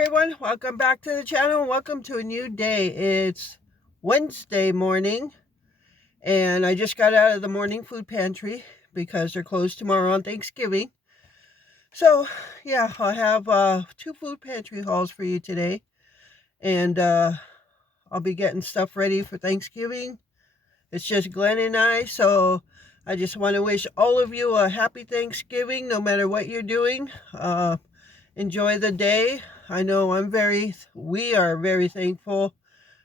everyone, welcome back to the channel. Welcome to a new day. It's Wednesday morning and I just got out of the morning food pantry because they're closed tomorrow on Thanksgiving. So yeah, I have two food pantry hauls for you today, and I'll be getting stuff ready for Thanksgiving. It's just Glenn and I, so I just want to wish all of you a happy Thanksgiving no matter what you're doing. Enjoy the day. I know we are very thankful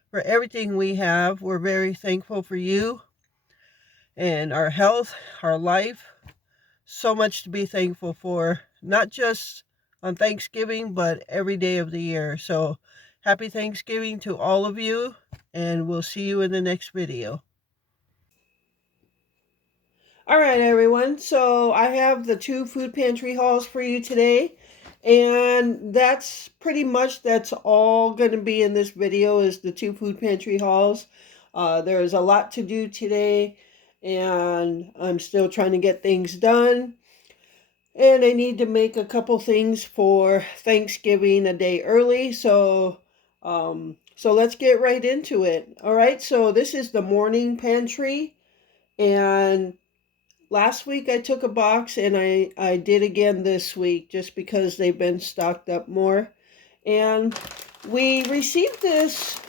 for everything we have. We're very thankful for you and our health, our life. So much to be thankful for, not just on Thanksgiving, but every day of the year. So happy Thanksgiving to all of you, and we'll see you in the next video. All right, everyone. So I have the two food pantry hauls for you today. And that's all going to be in this video is the two food pantry hauls. There's a lot to do today, and I'm still trying to get things done. And I need to make a couple things for Thanksgiving a day early. So let's get right into it. All right, so this is the morning pantry. And last week I took a box, and I did again this week just because they've been stocked up more. And we received this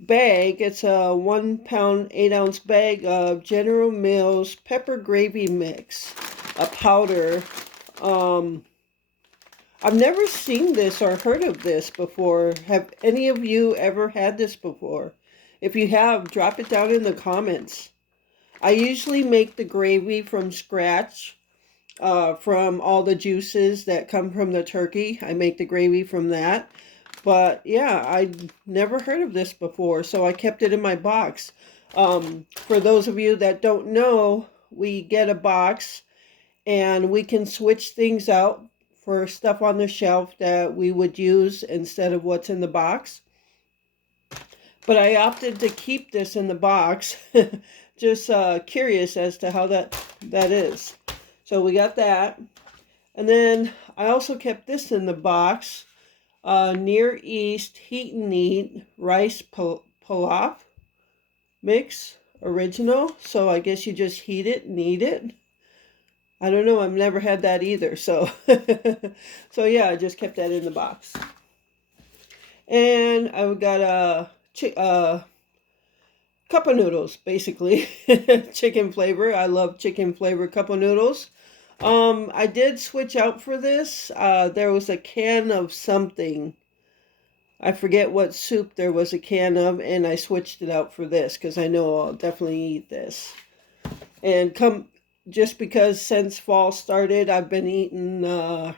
bag. It's a 1 pound 8-ounce bag of General Mills pepper gravy mix, a powder. I've never seen this or heard of this before. Have any of you ever had this before? If you have, drop it down in the comments. I usually make the gravy from scratch, from all the juices that come from the turkey. I make the gravy from that. But yeah, I'd never heard of this before, so I kept it in my box. For those of you that don't know, we get a box and we can switch things out for stuff on the shelf that we would use instead of what's in the box. But I opted to keep this in the box. Just curious as to how that is. So we got that. And then I also kept this in the box. Near East Heat and Eat Rice Pilaf Mix Original. So I guess you just heat it and eat it. I don't know. I've never had that either. So, so yeah, I just kept that in the box. And I've got a cup of noodles, basically. Chicken flavor. I love chicken flavor cup of noodles. I did switch out for this. There was a can of something. I forget what soup there was a can of, and I switched it out for this because I know I'll definitely eat this. And just because since fall started, I've been eating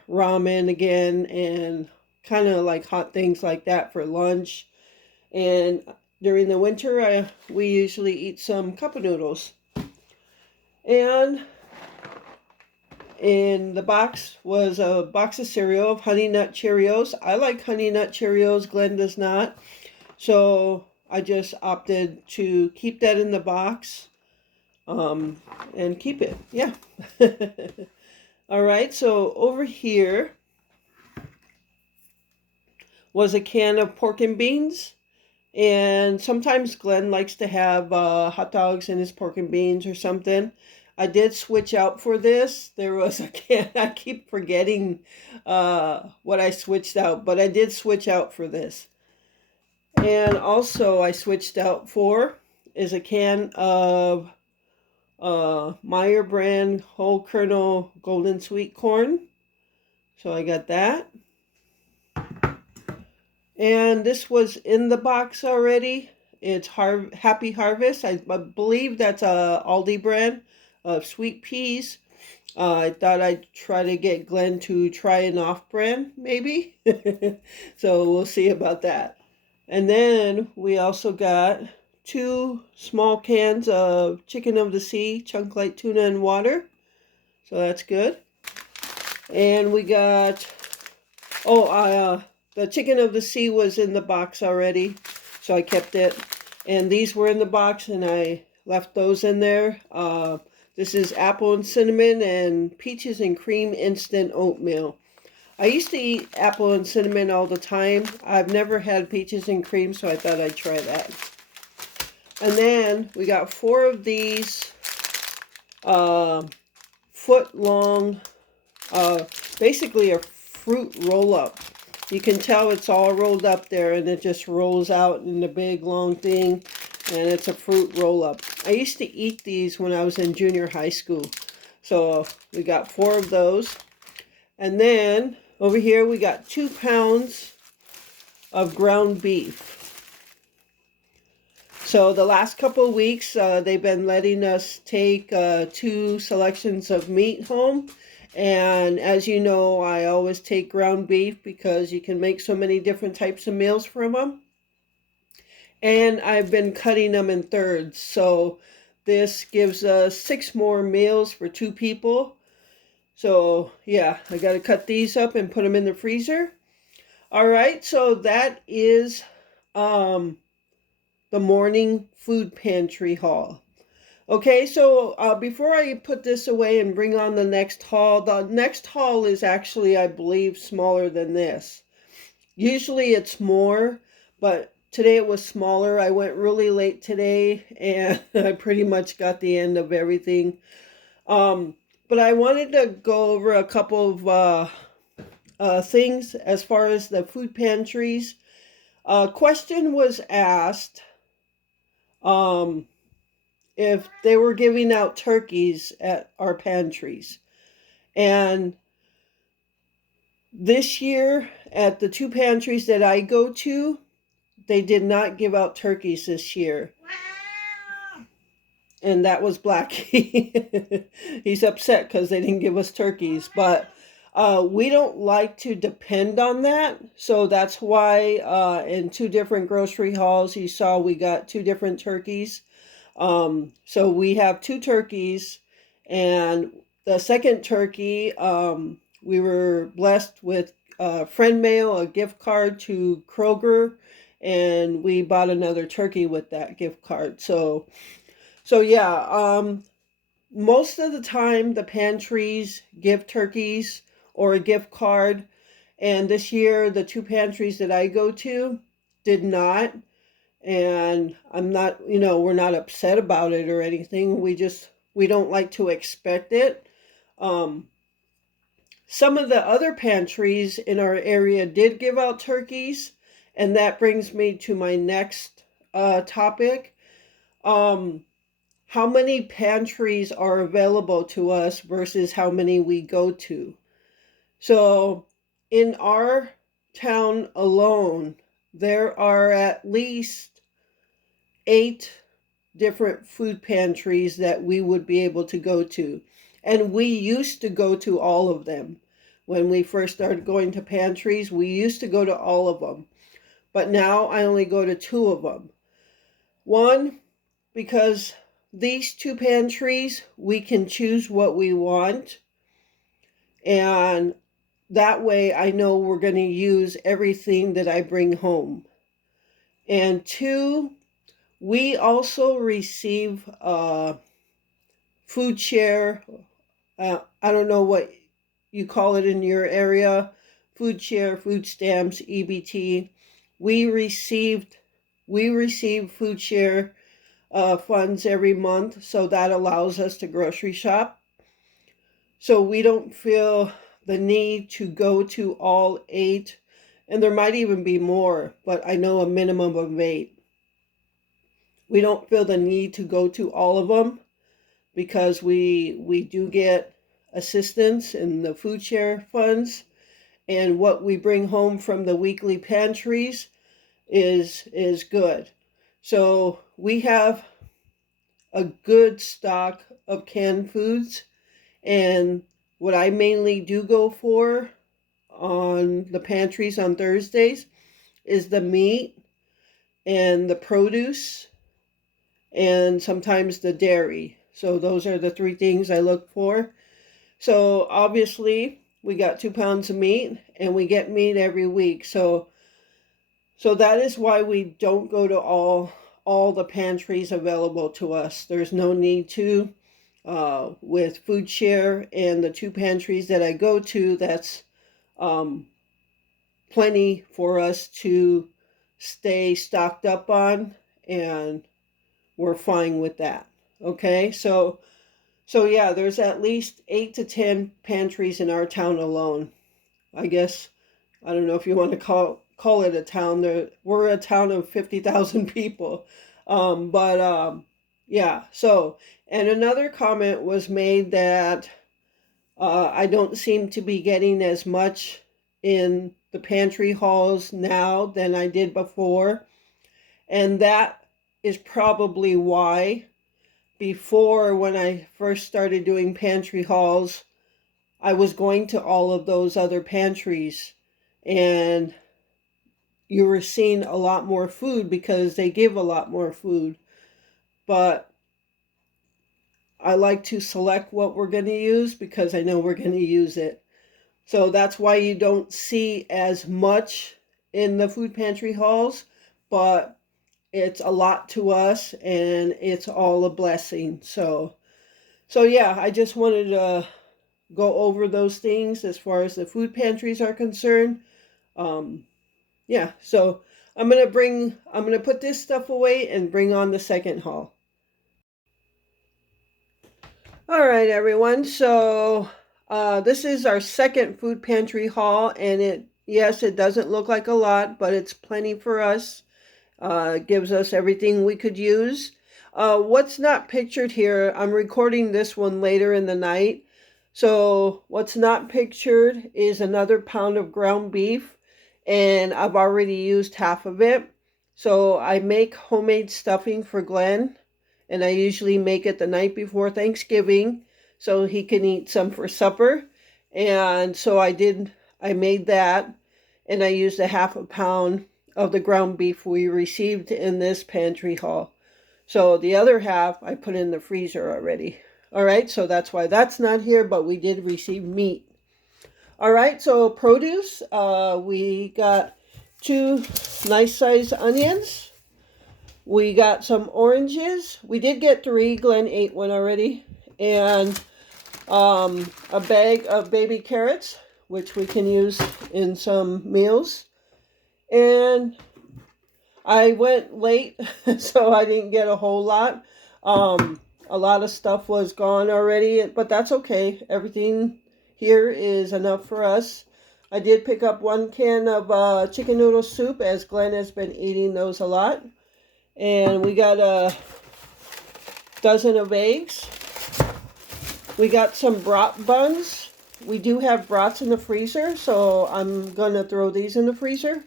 ramen again and kind of like hot things like that for lunch. And during the winter, we usually eat some cup of noodles. And in the box was a box of cereal of Honey Nut Cheerios. I like Honey Nut Cheerios. Glenn does not. So I just opted to keep that in the box. And keep it. Yeah. All right. So over here was a can of pork and beans. And sometimes Glenn likes to have hot dogs in his pork and beans or something. I did switch out for this. There was a can. I keep forgetting what I switched out, but I did switch out for this. And also I switched out for is a can of Meyer brand whole kernel golden sweet corn. So I got that. And this was in the box already. It's Happy Harvest. I believe that's a Aldi brand of sweet peas. I thought I'd try to get Glenn to try an off-brand, maybe. So we'll see about that. And then we also got 2 small cans of Chicken of the Sea, chunk light tuna and water. So that's good. And we got, the Chicken of the Sea was in the box already, so I kept it. And these were in the box, and I left those in there. This is apple and cinnamon and peaches and cream instant oatmeal. I used to eat apple and cinnamon all the time. I've never had peaches and cream, so I thought I'd try that. And then we got 4 of these foot long, basically a fruit roll up. You can tell it's all rolled up there, and it just rolls out in the big long thing, and it's a fruit roll up. I used to eat these when I was in junior high school. So we got 4 of those. And then over here we got 2 pounds of ground beef. So the last couple of weeks, they've been letting us take 2 selections of meat home. And as you know, I always take ground beef because you can make so many different types of meals from them. And I've been cutting them in thirds. So this gives us 6 more meals for 2 people. So yeah, I got to cut these up and put them in the freezer. All right, so that is the morning food pantry haul. Okay, so before I put this away and bring on the next haul is actually, I believe, smaller than this. Usually it's more, but today it was smaller. I went really late today, and I pretty much got the end of everything. But I wanted to go over a couple of things as far as the food pantries. A question was asked if they were giving out turkeys at our pantries. And this year, at the 2 pantries that I go to, they did not give out turkeys this year. And that was Blackie. He's upset because they didn't give us turkeys. But we don't like to depend on that. So that's why in 2 different grocery hauls, you saw we got 2 different turkeys. So we have 2 turkeys. And the second turkey, we were blessed with friend mail, a gift card to Kroger. And we bought another turkey with that gift card. So yeah, most of the time the pantries give turkeys or a gift card, and this year the 2 pantries that I go to did not, and I'm not, we're not upset about it or anything. We don't like to expect it. Some of the other pantries in our area did give out turkeys, and that brings me to my next topic. How many pantries are available to us versus how many we go to. So in our town alone, there are at least 8 different food pantries that we would be able to go to. And we used to go to all of them. When we first started going to pantries, we used to go to all of them. But now I only go to 2 of them. One, because these 2 pantries, we can choose what we want. And that way I know we're going to use everything that I bring home. And 2, we also receive food share. I don't know what you call it in your area. Food share, food stamps, EBT. We receive food share funds every month, so that allows us to grocery shop. So we don't feel the need to go to all 8, and there might even be more, but I know a minimum of 8. We don't feel the need to go to all of them because we do get assistance in the food share funds, and what we bring home from the weekly pantries is good. So we have a good stock of canned foods, and what I mainly do go for on the pantries on Thursdays is the meat and the produce and sometimes the dairy. So those are the 3 things I look for. So obviously we got 2 pounds of meat, and we get meat every week. So that is why we don't go to all the pantries available to us. There's no need to. With food share and the 2 pantries that I go to, that's um, plenty for us to stay stocked up on, and we're fine with that. Okay, so yeah, there's at least 8 to 10 pantries in our town alone. I guess I don't know if you want to call it a town. We're a town of 50,000 people, but yeah. So, and another comment was made that I don't seem to be getting as much in the pantry hauls now than I did before. And that is probably why. Before, when I first started doing pantry hauls, I was going to all of those other pantries, and you were seeing a lot more food because they give a lot more food. But I like to select what we're going to use because I know we're going to use it. So that's why you don't see as much in the food pantry hauls, but it's a lot to us and it's all a blessing. So yeah, I just wanted to go over those things as far as the food pantries are concerned. Um, yeah, so I'm gonna put this stuff away and bring on the second haul. All right, everyone. So this is our second food pantry haul, and yes, it doesn't look like a lot, but it's plenty for us. Gives us everything we could use. What's not pictured here, I'm recording this one later in the night. So what's not pictured is another pound of ground beef, and I've already used half of it. So I make homemade stuffing for Glenn, and I usually make it the night before Thanksgiving so he can eat some for supper. And so I made that, and I used a half a pound of the ground beef we received in this pantry haul. So the other half I put in the freezer already. All right, so that's why that's not here, but we did receive meat. All right, so produce, we got 2 nice-sized onions. We got some oranges. We did get 3. Glenn ate one already. And a bag of baby carrots, which we can use in some meals. And I went late, so I didn't get a whole lot. A lot of stuff was gone already, but that's okay. Everything here is enough for us. I did pick up 1 can of chicken noodle soup, as Glenn has been eating those a lot. And we got a dozen of eggs. We got some brat buns. We do have brats in the freezer, so I'm going to throw these in the freezer.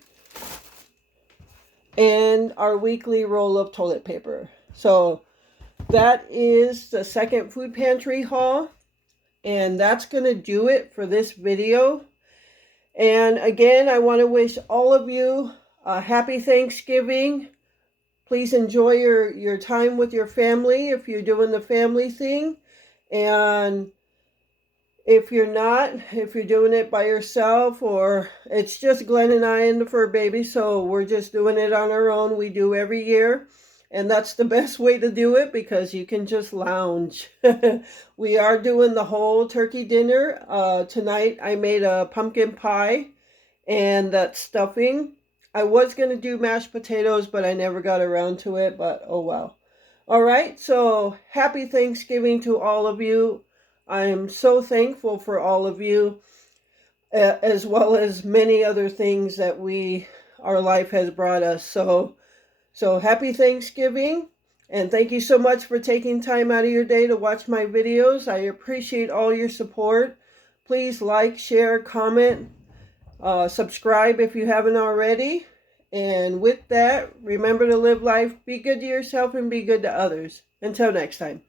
And our weekly roll of toilet paper. So that is the second food pantry haul. And that's going to do it for this video. And again, I want to wish all of you a happy Thanksgiving. Please enjoy your time with your family if you're doing the family thing. And if you're not, if you're doing it by yourself, or it's just Glenn and I and the fur baby, so we're just doing it on our own. We do every year. And that's the best way to do it because you can just lounge. We are doing the whole turkey dinner. Tonight I made a pumpkin pie and that stuffing. I was going to do mashed potatoes, but I never got around to it, but oh well. All right, so happy Thanksgiving to all of you. I am so thankful for all of you, as well as many other things that our life has brought us. So happy Thanksgiving, and thank you so much for taking time out of your day to watch my videos. I appreciate all your support. Please like, share, comment, subscribe if you haven't already. And with that, remember to live life, be good to yourself, and be good to others. Until next time.